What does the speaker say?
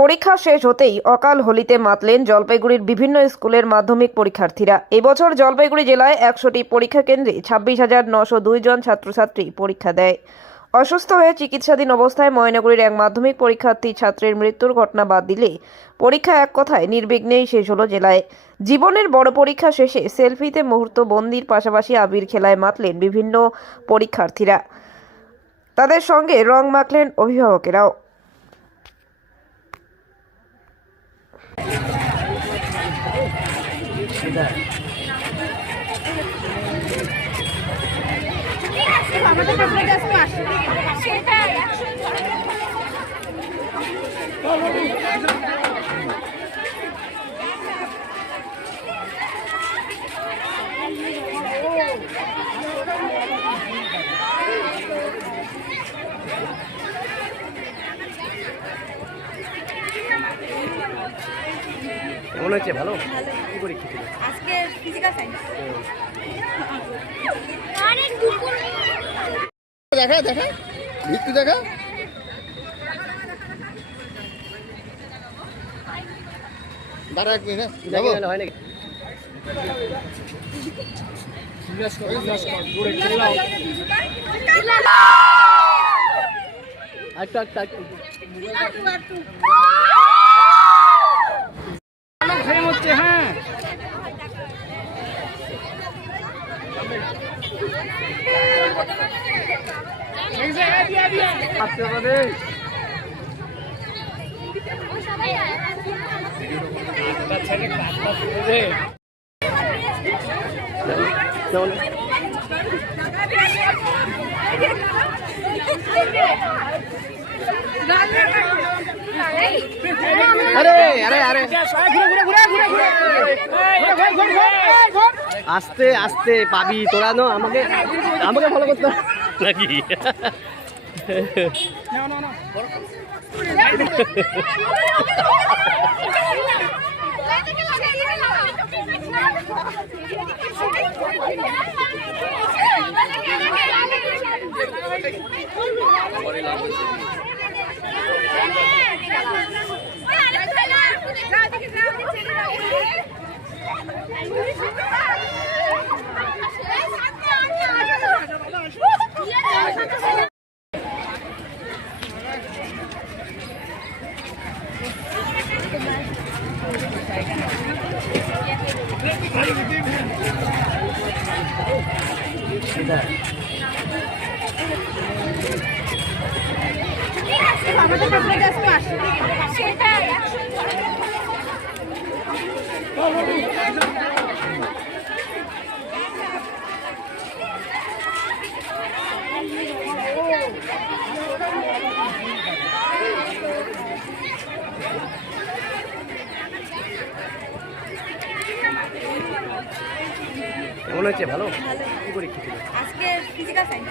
পরীক্ষা শেষ হতেই অকাল হোলিতে মাতলেন জলপাইগুড়ির বিভিন্ন স্কুলের মাধ্যমিক পরীক্ষার্থীরা। এবছর জলপাইগুড়ি জেলায় 100টি পরীক্ষা কেন্দ্রে 26,902 জন ছাত্রছাত্রী পরীক্ষা দেয়। অসুস্থ হয়ে চিকিৎসাধীন অবস্থায় ময়নাগুড়ির এক মাধ্যমিক পরীক্ষার্থী ছাত্রের মৃত্যুর ঘটনা বাদ দিলে পরীক্ষা এক কথায় নির্বিঘ্নেই শেষ হলো জেলায়। জীবনের বড় পরীক্ষা শেষে সেলফিতে মুহূর্ত বন্দির পাশাপাশি আবির খেলায় মাতলেন বিভিন্ন পরীক্ষার্থীরা। তাদের সঙ্গে রং মাখলেন অভিভাবকেরাও। কেমন হয়েছে? ভালো। কি পরীক্ষা ছিল আজকে? Physical science. দেখা দেখা একটু দেখা দাঁড়া এক মিনিট হয় নাকি হচ্ছে। হ্যাঁ আস্তে আস্তে পাবি তোরা। আমাকে আমাকে ফলো করতে নাকি? কেমন হয়েছে? ভালো। কি পরীক্ষা ছিল আজকে? Physical science.